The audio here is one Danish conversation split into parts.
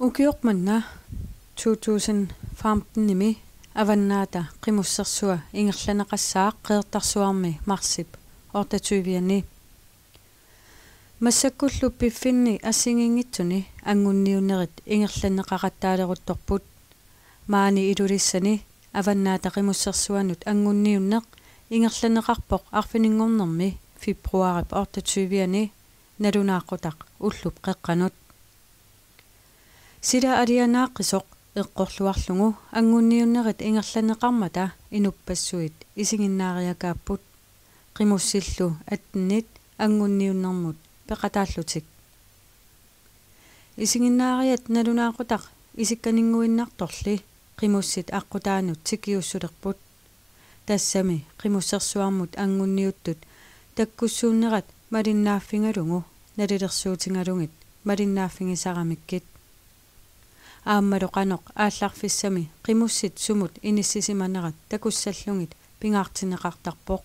Ukiormanna 2015 nimi avannaata qimussersua ingerlanaqassaaq qeertarsuarmi marsip ortatuiviani массаккуллу пиффинни ассигингитсуни ангунниуннерит ингерланнеқақаттаалерутторпут маани илулиссани аваннаата қимуссерсуанут ангунниуннеқ ингерланнеқарпоқ арфинингорнерми фебруарип ортатуивиани налунааққутақ уллуп қеққанут сила алианааққисоқ эққорлуарлугу ангунниуннерит ингерланнеқармата инуппассуит исигиннаариакааппут қимуссиллу аттнит ангунниуннэрмут пеқатааллутик исигиннаариат налунаақутақ исикканингуиннарторли қимуссит аққутаанут тикиуссулерпут тассами қимуссерсуармут ангунниуттут таккуссууннерат малиннааффингалугу налилерсуутингалугит малиннааффигисарамиккит ааммалоқаноқ аалларфиссами қимуссит сумут иниссисиманерат такуссаллугит пингаартинеқартарпоқ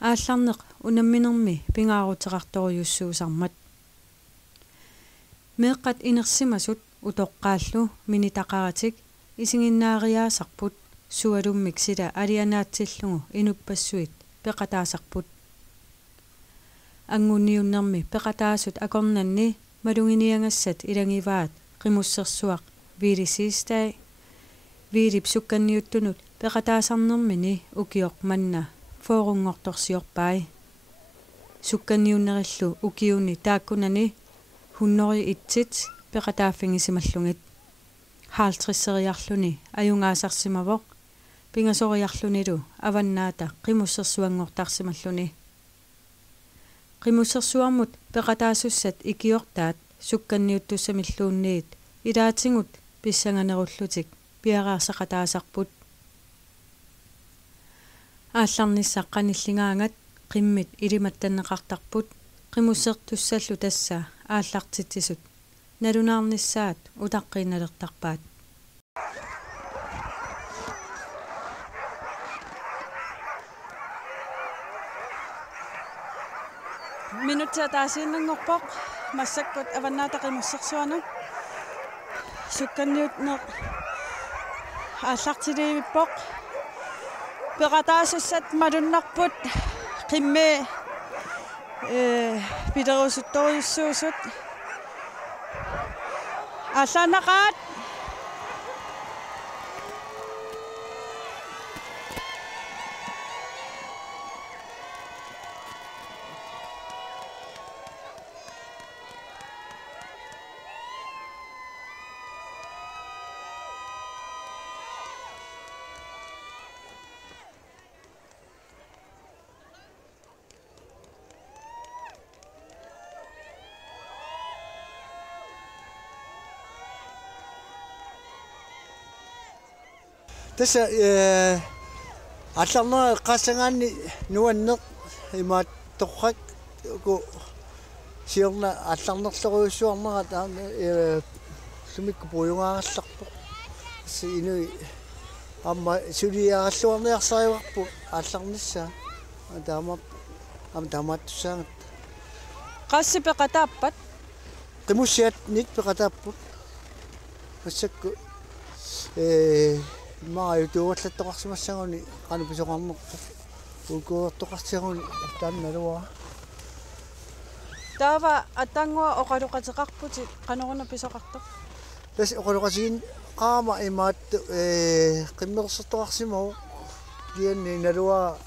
аалларнеқ унамминерми пингаарутеқарторюссуусармат меэққат инерсимасут утоққааллу минитақаратик исигиннаариаасарпут суалуммик сила алианаатсиллугу инуппассуит пеқатаасарпут ангунниуннерми пеқатаасут акорнанни малугиниангассат илангиваат қимуссерсуақ вилисиистай вилип сукканниуттунут пеқатаасарнермини укиоқ манна фоорунгорторсиорпай сукканниуннериллу укиуни тааккунани хуннори итсит пеқатааффигисималлугит хаалтриссериарлуни аюнгаасарсимавоқ пингасориарлунилу аваннаата қимуссерсуангортарсималлуни қимуссерсуармут пеқатаасуссат икиортаат сукканниуттуссамиллуунниит илаатингут писсанганеруллутик пиараарсақатаасарпут аалларниссаққаниллингаангат қиммит илиматтаннеқартарпут қимуссертуссаллу тасса ааллартитсисут налунаарниссаат утаққиналертарпаат минутта таасииннангорпоқ массаккут аваннаата қимуссерсуана сукканниутнеқ ааллартилиивиппоқ пеқатаасуссат малуннарпут қимме пидерусутторюссуусут ааллаанақаат Tässä allarna qassangaanni nuanneq imaat torrak ku siorna allarnerleriussuarnera taana sumikku pujungaarallarpu si inui amma suliaralluarniarsariuarpu алларнisса таама таамааттусаангат qassi peqataappat qimussiat nit peqataappu массакку маа юуаллаттоқарсимассагуни қану писоқарнерпу укуортоқарсиагуни таанналуа таава атангуа оқалуқатеқарпути қанеруна писоқартоқ тас оқалуқатигин qaama imaat qimmersertoqarsimau kianni nalua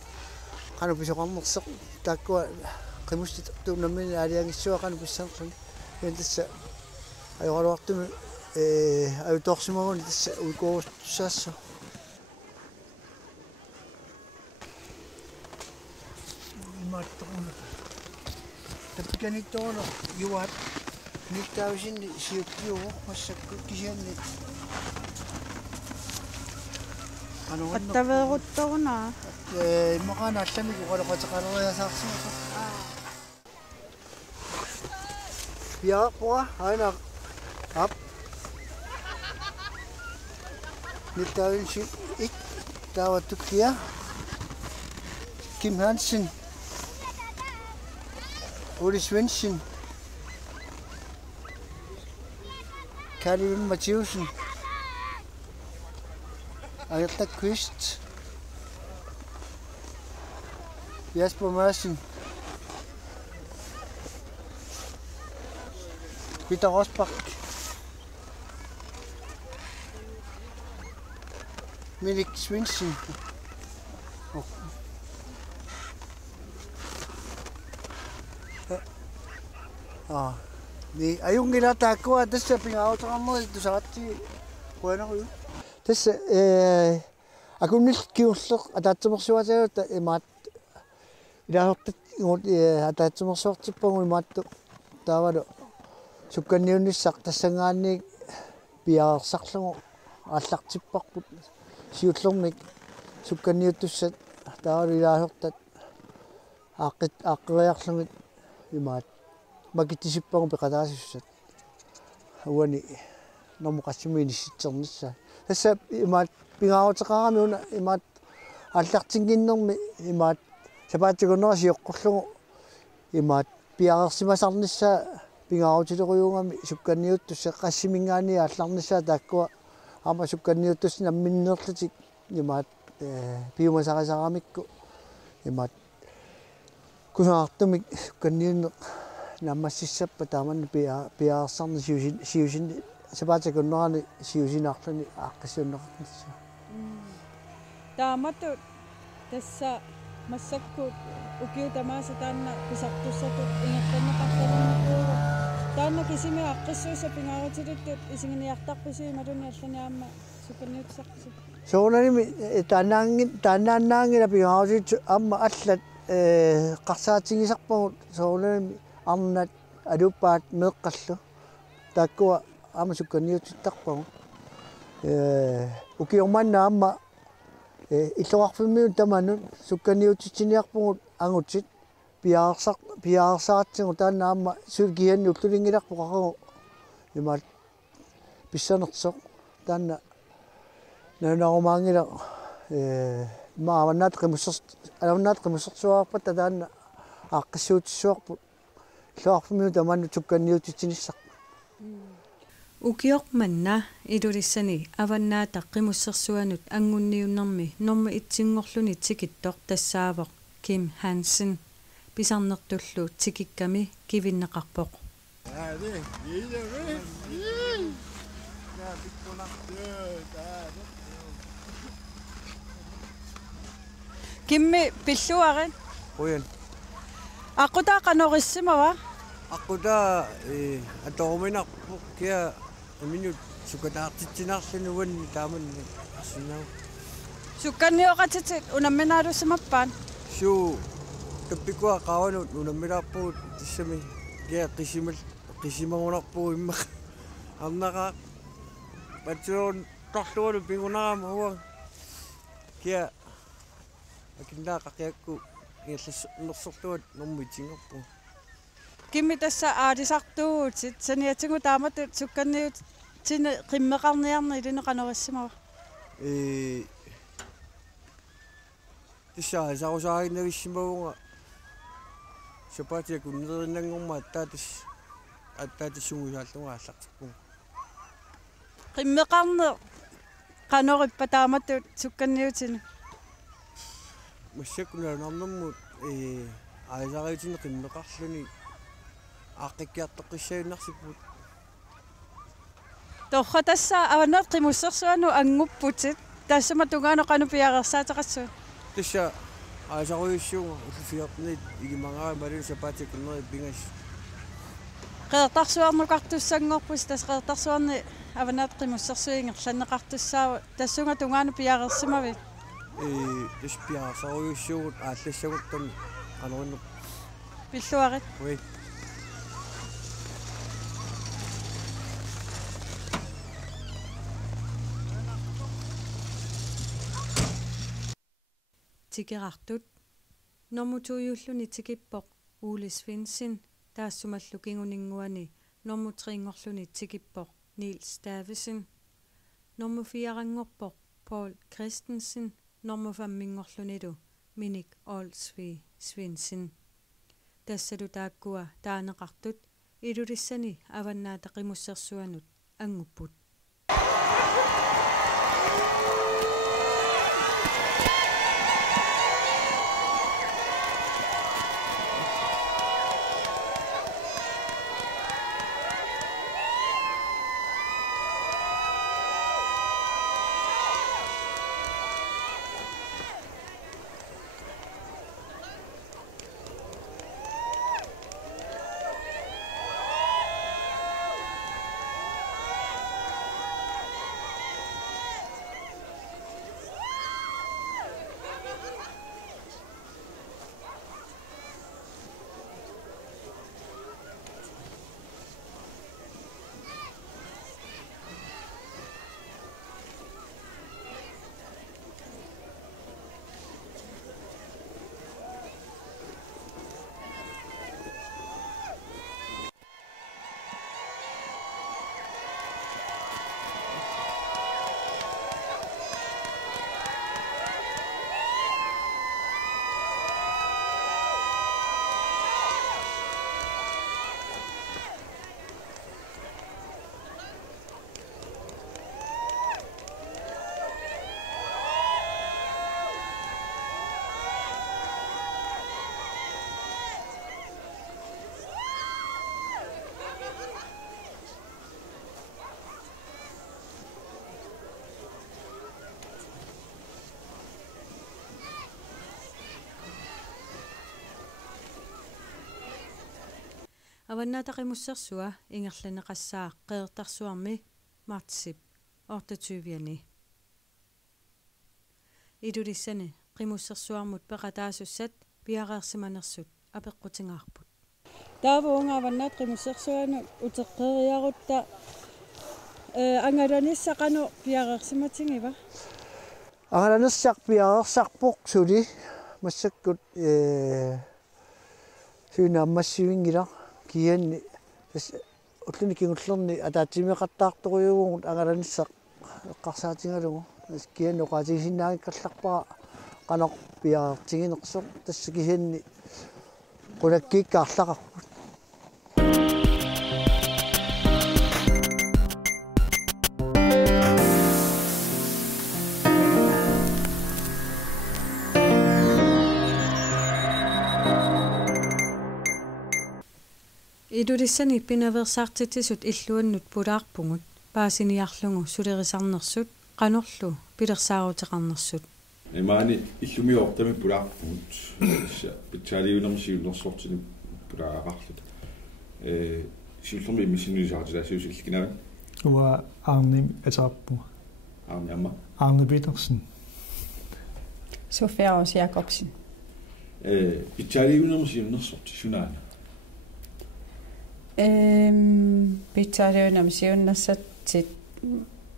qanu pisoqarnerseq taakkua qimustit tuunamini aliangissua qanu pissanqani tassa ayoqaluartumi ayutorsimaguni tassa uikuussaasso imaattoquna tappikanittoona yuat nittaavisinni siuttiugu massakku kisianni аттаверутторунаа мақана алламику qalоqatеқалериасаарсимасо я пора айна ап ниттаавинси ик тааваттуккиа Kim Hansen Ole Svensson Kaliven Matthewsen. Agatha Quist. Jesper Madsen. Peter Rosbach. Milik Svinsen. Niin ajungilla takoa tässä pingautaramoa tusaatti kuenaru. Tässä akun nyt kiussoq ataatsumersuatayutta imaat ilahortat ingut ataatsumersuartippungu imaattu taavalo sukkanniunnissaq tassangaanni piaarsarlugu аллартиппарпут сиуллерник сукканниуттуссат таавалилаалертат ааққириарлугит имаат макитисиппагу пеқатаасиссат ауани нормоқассимиинисситсернisса тасса имаат пингаавутеқарами уна имаат аллартингиннерми имаат сапаатигуннера сиоққорлугу имаат пиаарерсимасарнisса пингаавутилеруйунгами сукканниуттусса қассимингаани аалларнisса тааккуа ама сукканниуттус намминнерлутик имаат пиумасарисарамикку имаат кусаартумик сукканниунне наммассиссаппа тааманна пиаарсарни сиусин сапаатакуннерани сиусинаарлуни ааққиссууннеқарнisса таамату тасса массакку укиутамааса таанна писартуссатут ингерланнеқарталунникууга таанна кисими аққиссууса пингаарутилуттут исигиниартарписи малуни алланиаама сукканниутсақси соонаними тааннаангила пингаарутилу амма аллат қарсаатингисарпагут соонаними арнат алуппаат меэққаллу тааккуа ама сукканниутиттарпагу укиорманна амма иллоқарфиммиун таманут сукканниутитсиниарпугут ангутсит пиаарсаартигу таанна амма сулгианни уллулингиларпу қақагу имаат писсанерсоқ таанна нанарумаангила мааваннаат қимуссерсуарпат таанна ааққиссуутиссуарпут иллоқарфиммиун таманут сукканниутитсиниссақ укиоқманна илулиссани аваннаата қимуссерсуанут ангунниуннэрми норма итсингорлуни тикиттоқ тассаавоқ Kim Hansen писарнертуллу тикикками кивиннеқарпоқ кимми пиллуарин Uyan. аққутаа қанориссимава Aquda atorminarpu kia minut sukataartitsinarlunuan taaman asinau. сукканниоқатитит унамминааруссимаппаан Su tappikua qawanut unammilarpuut tissami kia qisimangunarpu immaq amnaqa patsuun torluunu pingunarama huwa kia akinnaaqaqiakku иаллерсортуат нормитингорпу кимми тасса аалисартууутит саниатсигу тааматут сукканниут тина қиммеқарниарни илинеқанориссимава тиссаа сарусаагиннависсимавунга сапатиа куннериннангорма аттаатиссугусааллунга аллартиппу қиммеқарне қанориппа тааматут сукканниутини массакуна норнэрмут аисариутин qimmeqarluni ааққиккиартоққиссаиннарсиппут торха тасса аваннат қимуссерсуану ангуппутит тассама тугаано қану пиарерсаатеқассуу тисса аисаруйуссуунга уллуфиартнит игимангаа малун сапаатикуннери пингас қеэртарсуарнукартуссангорпус тас қеэртарсуарни аваннат қимуссерсуингерланнеқартуссаава тассунга тугаано пиарерсимави тиспиарсаруйуссуугут ааллассагуттами анериннеқ пиллуарит уи тикерартут нормутуйуллуни тикиппоқ Uli Svensson таассумаллу кингунингуани нормутриингорлуни тикиппоқ Niels Stavesen нормуфиарангорпоқ Paul Christensen нормуфаммингорлунилу Minik Olsvi Svensson тассалу тааккуа таанеқартут илулиссани аваннаата қимуссерсуанут ангуппут аваннаатақимуссерсуа ингерланеқассаа қеэртарсуарми мартсип ортатуивиани идулиссани қимуссерсуармут пеқатаасуссат пиареерсиманерсут апеққутингаарпут таавуунга аваннаат қимуссерсуану утеққериарутта ангаланиссақану пиареерсиматингива ангаланиссақ пиареерсарпоқ сули массаккут сюнааммассуингила кианни утлуни кингуллерни атаатимеқаттаарторюугут ангаланиссақ эққарсаатингалугу кианни оқаатигисиннаагиккарларпара qanoq piaartigineqsuq tassakihanni qulakkiikkaarlaqarput идулиссани пинаверсаартитисут иллуаннут пулаарпугут паасиниарлугу сулерисарнерсут qanorlu пилерсаарутеқарнерсут имаани иллумиортами пулаарпугут питсаалиунермисиуннерсортини пулаагақарлут сиуллерми иммисинуисаартилаасиусилликинава уа арни атаарпу арни амма Arne Petersen Sofia Aas Jakobsen питсаалиунермисиуннерсорти сунаана питсаалиунермисиуннерсатсит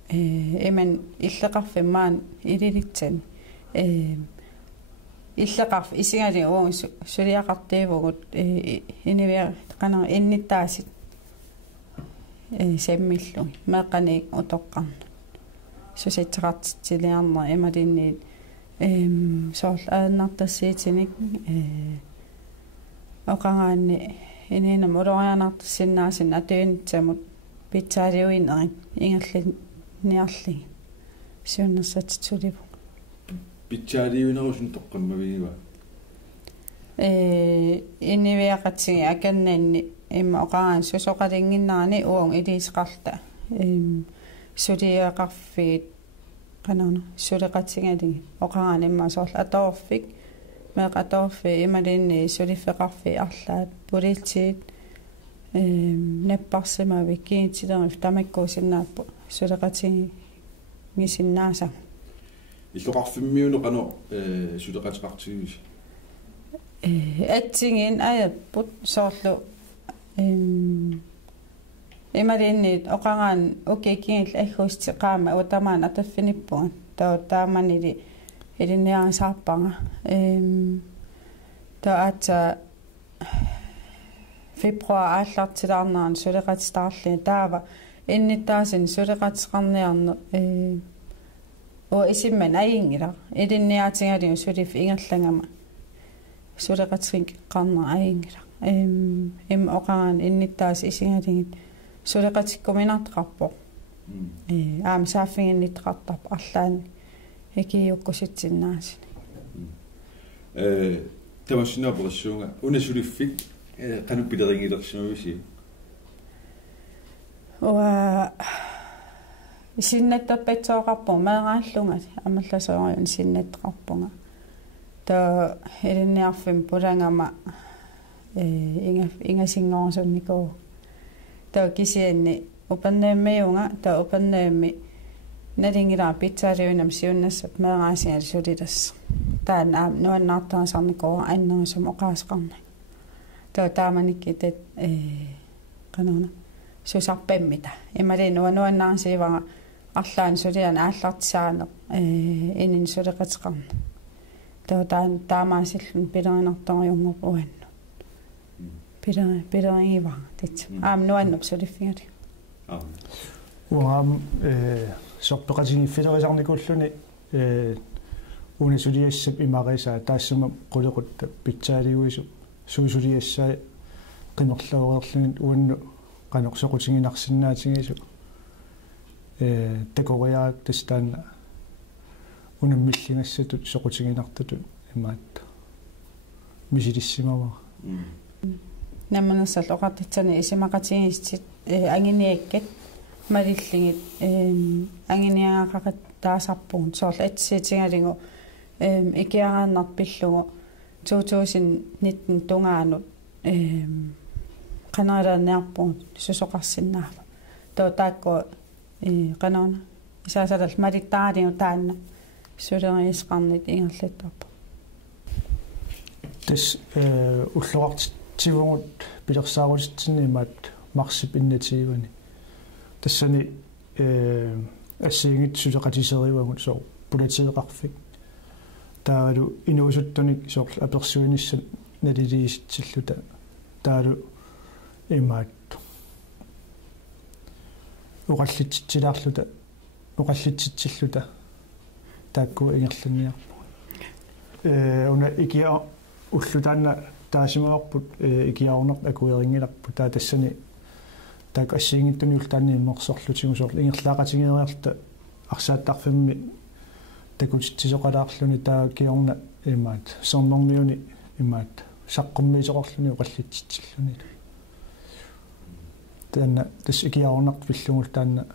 эман иллеқарфиммаан илилитсан иллеқарф исигали уун сулиақартиивгут инивиа қанаа инниттаасит семмиллу меққаник утоққарна суситсеқартитилиарнер эмалинниит соорл ааннартассиитиник оқангаанни ининам улорианартассиннаасин атуинитсамут питсаалиуинерик ингерлли ниарли сиуннерсатсулипу питсаалиунерусун тоққаммавигива иннивиақатсиги аканнаанни имма оқараан сусоқалингиннарани уун илисеқарта сулиақарфиит канана сулеқатсигалиги оқараан имма соорл аторфик меқаторфи ималинни сулиффеқарфи арлаат пулиитсиит наппарсимавик киитсилериф тамаккуусиннааппу сулеқатиги мисиннааса иллоқарфиммиуне қано сулеқатеқартигис атсигин ааппут соорлу ималинни оқараан окекингил аггуустеқаама утамаан атаффиниппуан тааманили илинниарисаарпага таата фебруар ааллартилаарнеран сулеқатистаарли таава инниттаасин сулеқатеқарниарне о исимман аингила илинниаатингалиу сулиф ингерлангама сулеқатсринг қарнер аингила им оқараан инниттаас исингалигит сулеқатиккуминартеқарпо сааффингинниттеқартарп арлаани икиуккуситсиннаасини тамассинаапериссуунга унасулиффик кануппилерингилерсимависи уа синнаттаппатсооқарпу маагааллунга амалласоорин синнаттеқарпунга та элинниарфим пулангама ингасингоорсунникуу та кисианни упаннааммиунга та упаннаамми налингилаа питсаалиунам сиуннассап маагаасингали сулиласса таан аам нуаннаартаасарникуу аннерисум оқаасеқарна та тааманикки тат канона сусарпаммита имали нуаннаарсиивага арлаан сулиан ааллартисаанеқ инин сулеқатеқарна та таан таамаасиллун пилеринарториунгоп уанну пилерингива тат аам нуаннуп сулиффингали уам сорпеқатини филерисарникуллуни унисулиассап имариса таассума қулеқутта питсаалиуису суисулиассаа қимерлауеерлугин уанну qanuqsoqutiginarsinnaatigisu такориаак тастаана унаммиллингассатут соқутигинартутут имаат мисилиссимава намманерсал оқартитсани исимақатигистит ангиниаккат малиллигит ангиниаақақат таасарпуун соорл атсиитингалигу икиарааннарпиллугу 2019 тунгаанут канараанниарпуун сусоқарсинаава тоо таакко канаана исаасалал малиттаариу таанна сулериисқарнит ингерлаттарпу тас уллуартивугут пилерсаарулитсиннимаат марсип иннатигивани тассани ассиингит сулеқатисеривагут соо пулатилеқарфик таалу инуусуттуник соор аперсуиниссат налилииситсиллута таалу имаат уқаллитсилаарлута уқаллитсиллута таакку ингерланниарпу уна икиа уллутаанна таасимаварпут икиаорнер акуерингиларпу таа тассани таак ассиингиттуни ултаанни иммерсорлутигу соор ингерлаақатигериарта арсааттарфимми такутитсисоқалаарлуни таа киорна имаат сорнэрмиуни имаат саққуммиисоқорлуни уқаллитсиллуни таана тас икиаорнақ виллугул таана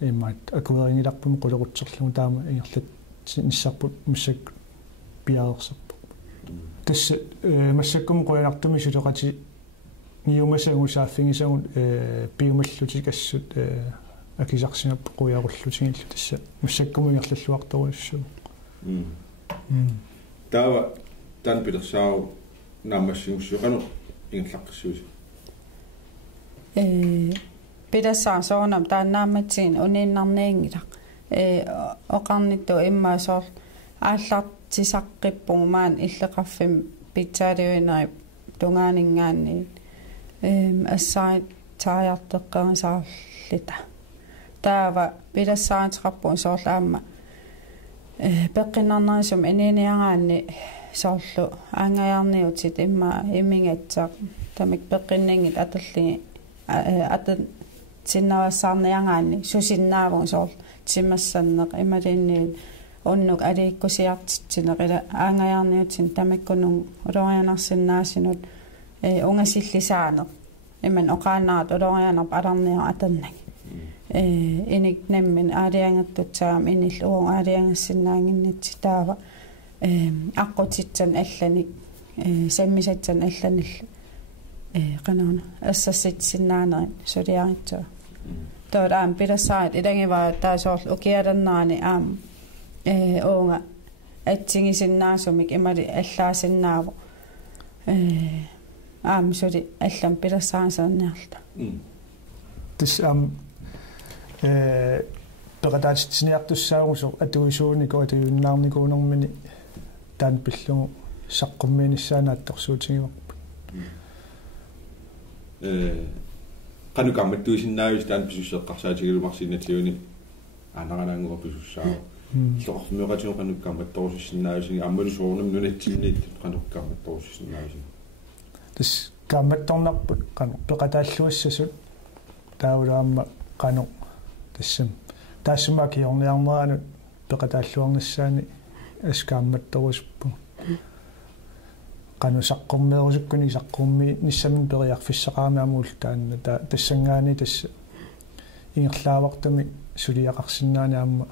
имаат акуерингиларпум қулеқутсерлугу таама ингерлат ниссарпут массак пиаерсарпу тас массаккум қуянартуми сулеқати ниумасагу сааффигисагут пиумаллутик ассут акисарсинаппу қуяаруллутигиллу тасса массаккум ингерлаллуарторуссуу таава тан пилерсаау наамассигуссуқану ингерлаққиссуси пилассаасоорнам тааннааматсигин унииннарниингилақ оқарнитту иммаасоор ааллартисаққиппугумаан иллеқарфим питсаалиуинерип тунгаанинггаанни ассаит тааяартеққарисаарлита таава пилассаатеқарпуун соорлаама пеққиннарнерисум ининиараанни соорлу аангаяарниутит имма имингатсаақ тамик пеққиннингит атерлиги ата синнавассаарниагаани сусиннаавун соор тимассаннеқ ималиинниин оннук алииккусиартитсинеқила аангаяарниутсин тамаккунун улорианарсиннаасинут унгасиллисаанеқ иман оқааннаат улорианарп аларниа атаннак иник наммин аалиангаттутсаам инил уун аалиангассиннаангиннатси таава аққутитсан алланик саммисатсан алланилла канаана ассасситсиннаанери сулиаритсуа тоор аам пилассаат илангиваа таасоор укиаланнаани аам оонга атсигисиннаасумик имали аллаасиннааву аам сули аллам пилассаасаанниарта тис аам ператаатсиниартуссаагусо атуисуунико атуюннаарникуунэрмини таан пиллугу саққуммииниссаанаатторсуутигиварпут канукамматтуисиннаавис таан писуссеққарсаатигилумарсиннатиуни анаранаангуа писуссаа лоқарфмеқатиу кануккамматторусиннаависини аммалусуурнам нунатсинниит кануккамматторусиннаависини тас камматторнарпут кану пеқатааллуассасут таулаамма кану тассам таассумаакиорниарнерану пеқатааллуарнассаани аскаамматторусппу канусаққормеерусуккуни саққумми ниссамин периарфиссақаамиамуул таанна тассангаани тасса ингерлаавартами сулиақарсинаани аама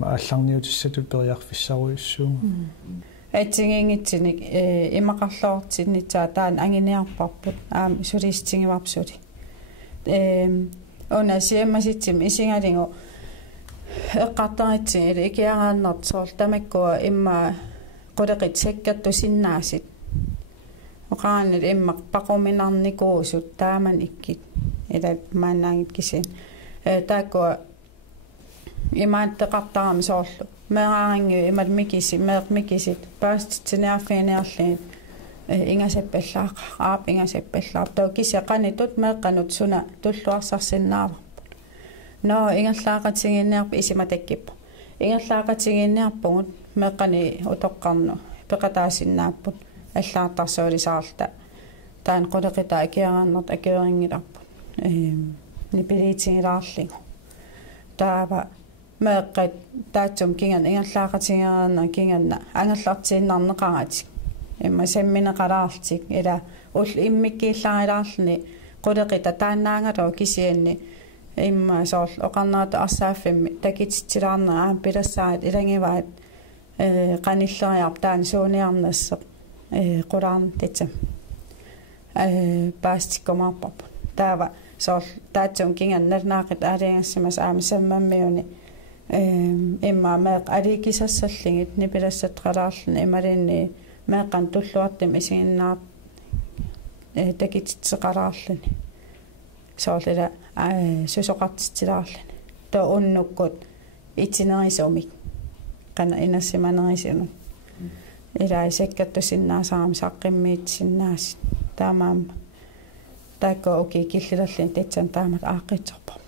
аалларниутиссатут периарфиссаруйуссуuma атсигингитсиник имақарлоортиннитсаа таан ангиниарпарпут аами сулиистингиварпсули она сиэммаситсим исингалингу эққартаритсин или икиарааннартсоорл тамаккуа имма qudaqit sakkattu sinnaasit oqaanit immaq paqominarnikuusut taaman ikkit ila maannaangit kisin taakua imaatteqartarami soorlu meeraaringi imat mikisi mikisit paastitsiniarfiiniarliin ingaseppallaaqa aap ingaseppallaaqa tau kisiaqanitut meeqqanut suna tulluarsarsinnaarparput no ingerlaaqatiginniarpa isimatekkippa ingerlaaqatiginniarpungut meqqani utoqqarnu peqataasinnaaput аллаартарсуулисаарлта таан qudaqita akiaraannert akieringilarput nipiliitigilaarligu taava meeqqat taatsum kingan ingerlaaqatigeeraanna kinganna angerlartiinnarneqaratik imma sammineqalaartik ila ull immikkiillarilaarlni qudaqita taannaangaloo kisianni imma soorl oqarnerata arsaafimmi takititsilaarna aam pilassaat ilangivaat qanilleriarp taan suuniarnasseq qulaarnititsam paastikkomaarparput taava soorl taatsum kingannallaaqit aaliangassimas aamisammammiuni imma meeq aliikisassalligit nipilassatqalaarlni imalinni meeqqan tulluartim isiginnaart takititseqalaarluni soorlila susoqartitsilaarluni to unnukkut itinerisumik qana inassimanerisunu ila isakkattusinnaasaami saqqimmiitsinnaasi taamaam taakko oki killilerlin titsan taamat aaqqitsorpa